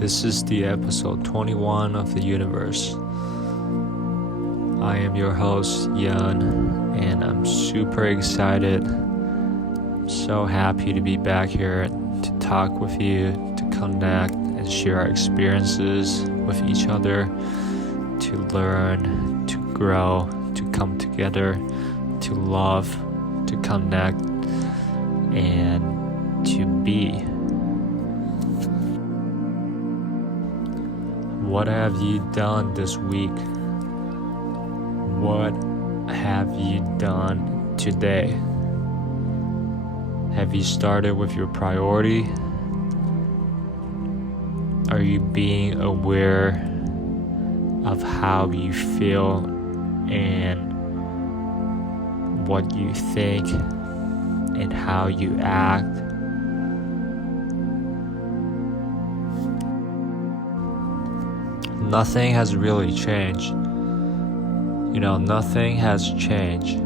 This is the episode 21 of the Yuniverse. I am your host, Yun, and I'm super excited. I'm so happy to be back here to talk with you, to connect and share our experiences with each other, to learn, to grow, to come together, to love, to connect, and to be. What have you done this week? What have you done today? Have you started with your priority? Are you being aware of how you feel and what you think and how you act? Nothing has really changed. Nothing has changed.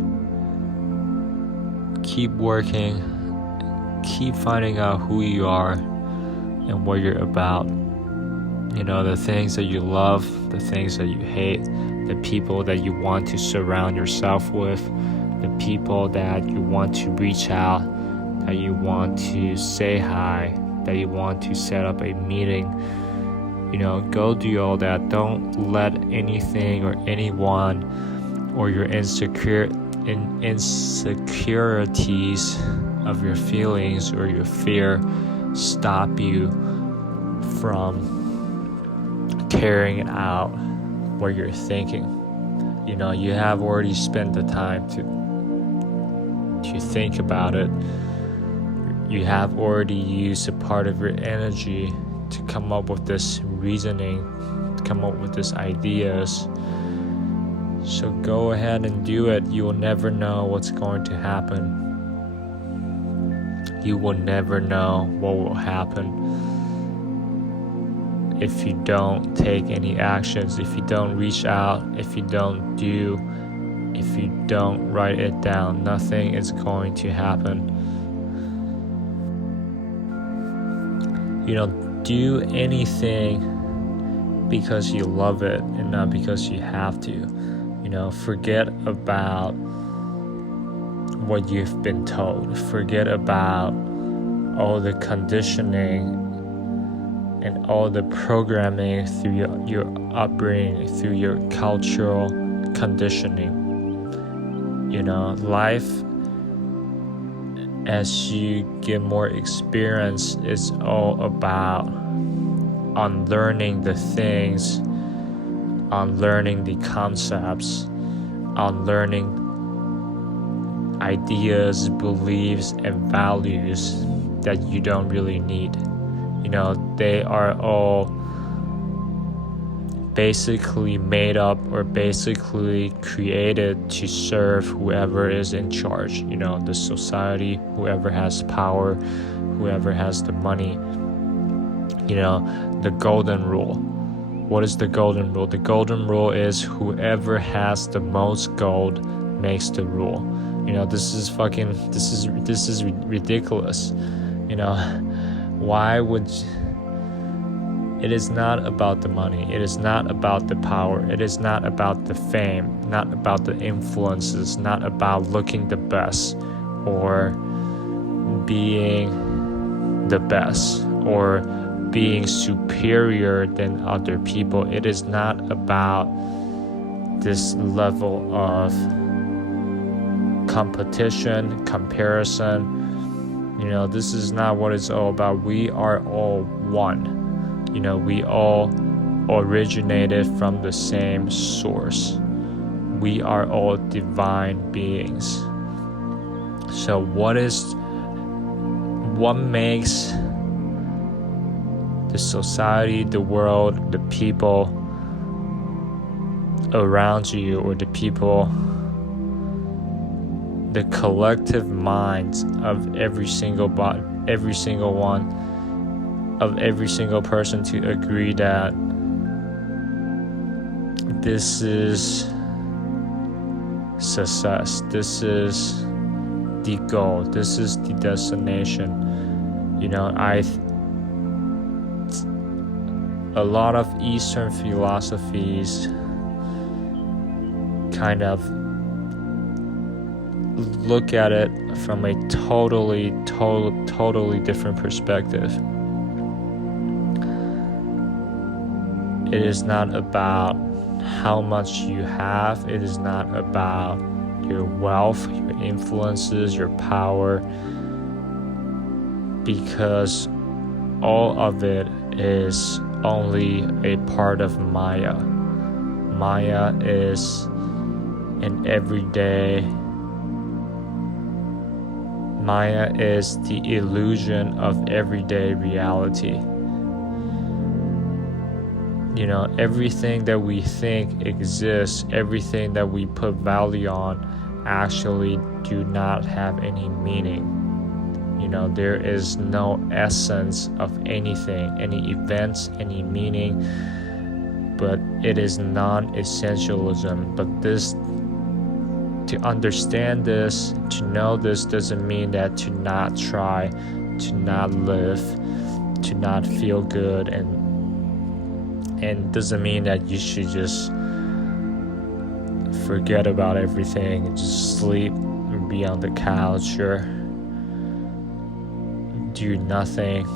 Keep working. Keep finding out who you are and what you're about. The things that you love, the things that you hate, the people that you want to surround yourself with, the people that you want to reach out, that you want to say hi, that you want to set up a meeting. Go do all that. Don't let anything or anyone or your insecurities of your feelings or your fear stop you from carrying out what you're thinking. You have already spent the time to think about it. You have already used a part of your energy to come up with this reasoning, to come up with these ideas. So go ahead and do it. You will never know what's going to happen. You will never know what will happen if you don't take any actions, if you don't reach out, if you don't do, if you don't write it down. Nothing is going to happen. Do anything because you love it and not because you have to. Forget about what you've been told. Forget about all the conditioning and all the programming through your upbringing, through your cultural conditioning. Life, as you get more experience, is all about unlearning the things, unlearning the concepts, unlearning ideas, beliefs, and values that you don't really need. They are all basically made up or basically created to serve whoever is in charge, the society, whoever has power, whoever has the money. The golden rule. What is the golden rule? The golden rule is whoever has the most gold makes the rule. This is ridiculous. Why would It is not about the money. It is not about the power. It is not about the fame, not about the influences, not about looking the best or being the best or being superior than other people. It is not about this level of competition, comparison. This is not what it's all about. We are all one. We all originated from the same source. We are all divine beings. So what makes the society, the world, the people around you, or the people, the collective minds of every single person to agree that this is success, this is the goal, this is the destination. a lot of Eastern philosophies kind of look at it from a totally different perspective. It is not about how much you have. It is not about your wealth, your influences, your power, because all of it is only a part of Maya. Maya is an everyday. Maya is the illusion of everyday reality. You know, everything that we think exists, everything that we put value on, actually do not have any meaning. You know, there is no essence of anything, any events, any meaning, but it is non-essentialism. But this, to understand this, to know this, doesn't mean that to not try, to not live, to not feel good, and doesn't mean that you should just forget about everything and just sleep and be on the couch or do nothing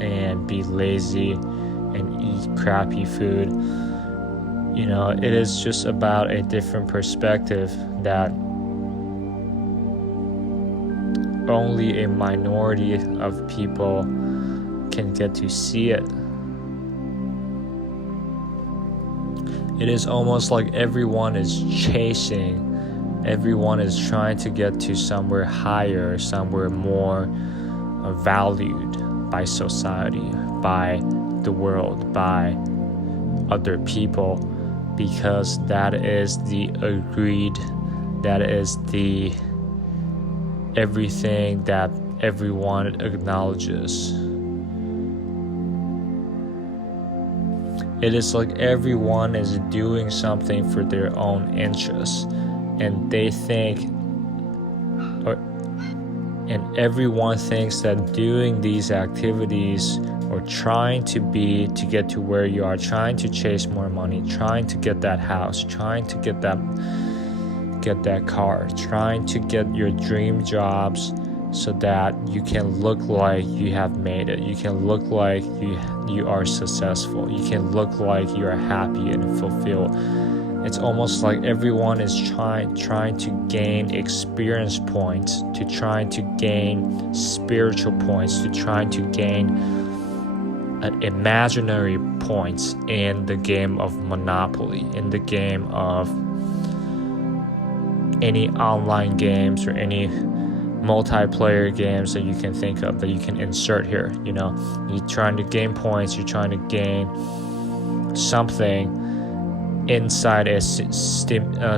and be lazy and eat crappy food. You know, it is just about a different perspective that only a minority of people can get to see it. It is almost like everyone is trying to get to somewhere higher, somewhere more valued by society, by the world, by other people, because that is the agreed, that is the everything that everyone acknowledges. It is like everyone is doing something for their own interests, and they think, and everyone thinks that doing these activities or trying to get to where you are, trying to chase more money, trying to get that house, trying to get that car, trying to get your dream jobs, so that you can look like you have made it. You can look like you are successful. You can look like you are happy and fulfilled. It's almost like everyone is trying to gain experience points, to trying to gain spiritual points, to trying to gain imaginary points in the game of Monopoly, in the game of any online games or any multiplayer games that you can think of, that you can insert here. You know, you're trying to gain points, you're trying to gain something inside a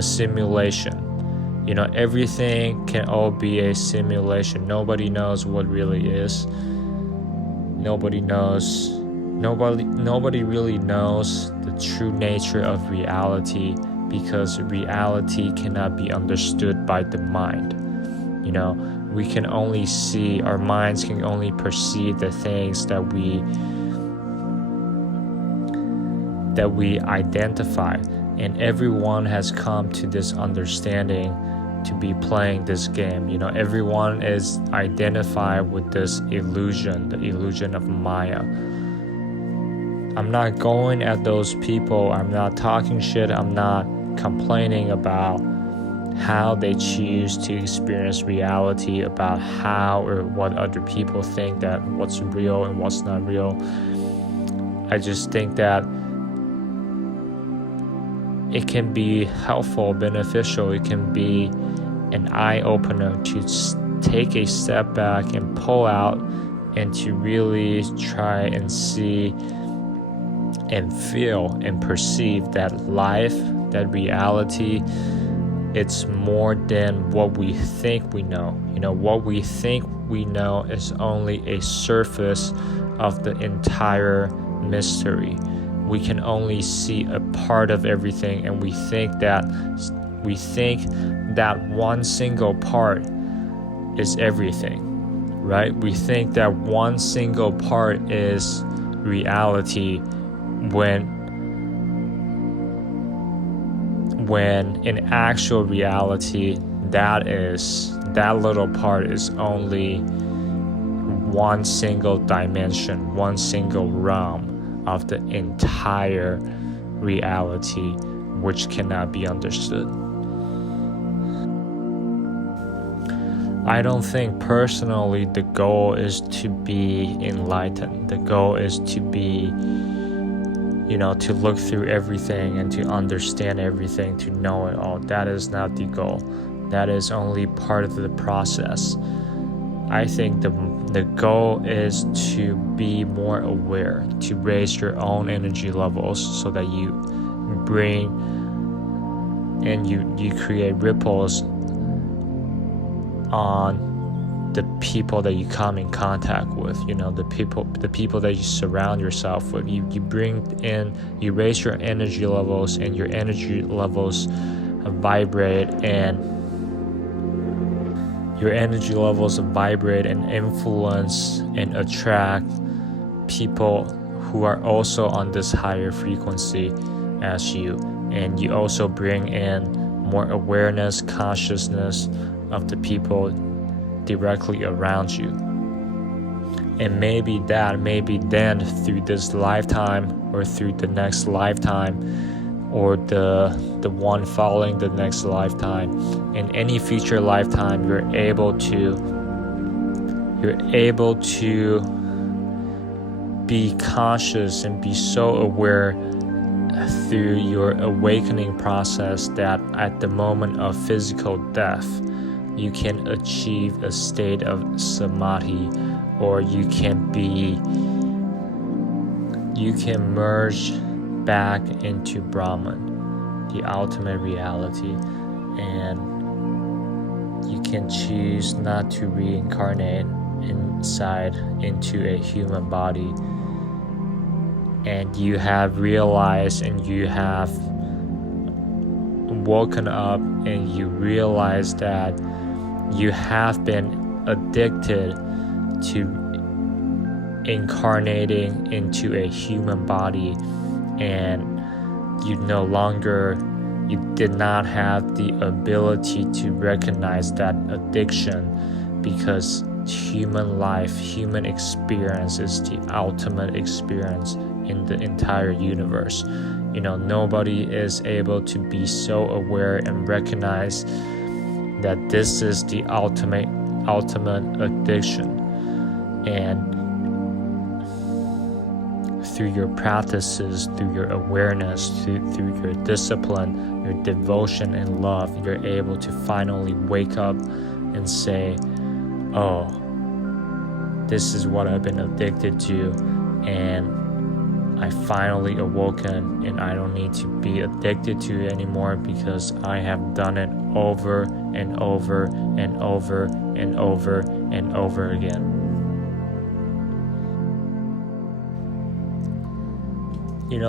simulation. You know, everything can all be a simulation. Nobody knows what really is. Nobody really knows the true nature of reality, because reality cannot be understood by the mind. You know, we can only see, our minds can only perceive the things that we identify, and everyone has come to this understanding to be playing this game. You know, everyone is identified with this illusion, the illusion of Maya. I'm not going at those people, I'm not talking shit, I'm not complaining about how they choose to experience reality, about how or what other people think that what's real and what's not real. I just think that it can be helpful, beneficial, it can be an eye-opener to take a step back and pull out and to really try and see and feel and perceive that life, that reality, it's more than what we think we know. You know, what we think we know is only a surface of the entire mystery. We can only see a part of everything, and we think that one single part is everything, right? We think that one single part is reality, when in actual reality that little part is only one single dimension, one single realm of the entire reality, which cannot be understood. I don't think personally the goal is to be enlightened. The goal is to be, to look through everything and to understand everything, to know it all. That is not the goal. That is only part of the process. I think the goal is to be more aware, to raise your own energy levels so that you bring and you create ripples on the people that you come in contact with, the people that you surround yourself with. You raise your energy levels, and your energy levels vibrate, and your energy levels vibrate and influence and attract people who are also on this higher frequency as you. And you also bring in more awareness, consciousness of the people directly around you. And maybe then through this lifetime, or through the next lifetime, or the one following the next lifetime, in any future lifetime, you're able to be conscious and be so aware through your awakening process that at the moment of physical death, you can achieve a state of samadhi, or you can merge back into Brahman, the ultimate reality, and you can choose not to reincarnate into a human body. And you have realized, and you have woken up, and you realize that you have been addicted to incarnating into a human body, and you did not have the ability to recognize that addiction, because human life, human experience is the ultimate experience in the entire universe. Nobody is able to be so aware and recognize that this is the ultimate addiction. And through your practices, through your awareness, through your discipline, your devotion and love, you're able to finally wake up and say, oh, this is what I've been addicted to, and I finally awoken, and I don't need to be addicted to it anymore, because I have done it over and over and over and over and over again.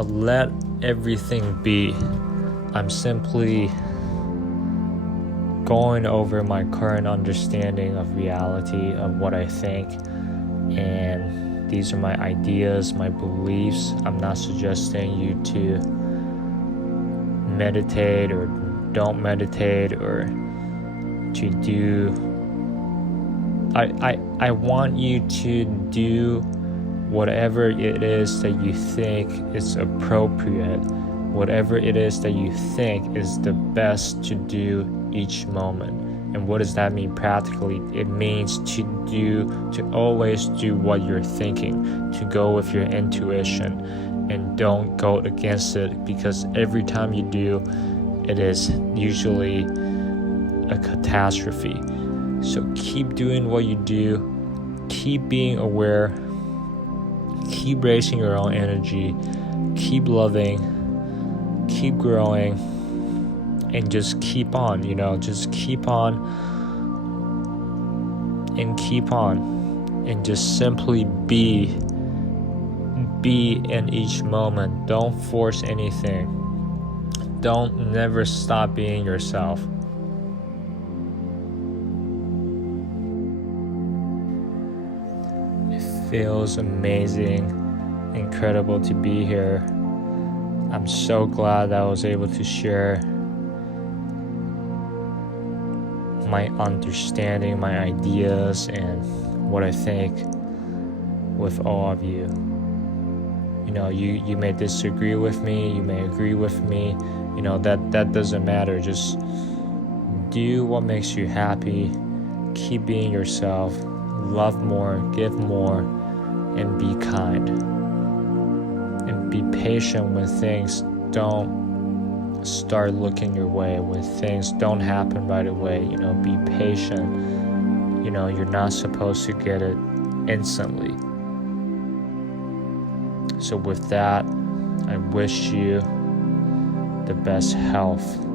Let everything be. I'm simply going over my current understanding of reality, of what I think, and these are my ideas, my beliefs. I'm not suggesting you to meditate or don't meditate, or to do. I want you to do whatever it is that you think is appropriate, whatever it is that you think is the best to do each moment. And what does that mean practically? It means to always do what you're thinking, to go with your intuition, and don't go against it, because every time you do, it is usually a catastrophe. So keep doing what you do, keep being aware, keep raising your own energy, keep loving, keep growing, and just keep on, just keep on and just simply be in each moment. Don't force anything. Don't never stop being yourself. It feels amazing incredible to be here. I'm so glad that I was able to share my understanding, my ideas, and what I think with all of you. You may disagree with me, you may agree with me, that doesn't matter. Just do what makes you happy, keep being yourself, love more, give more, and be kind. And be patient when things don't start looking your way, when things don't happen right away. Be patient. You're not supposed to get it instantly. So with that, I wish you the best health,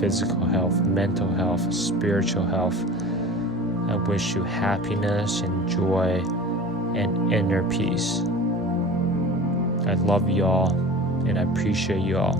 physical health, mental health, spiritual health. I wish you happiness and joy and inner peace. I love y'all and I appreciate y'all.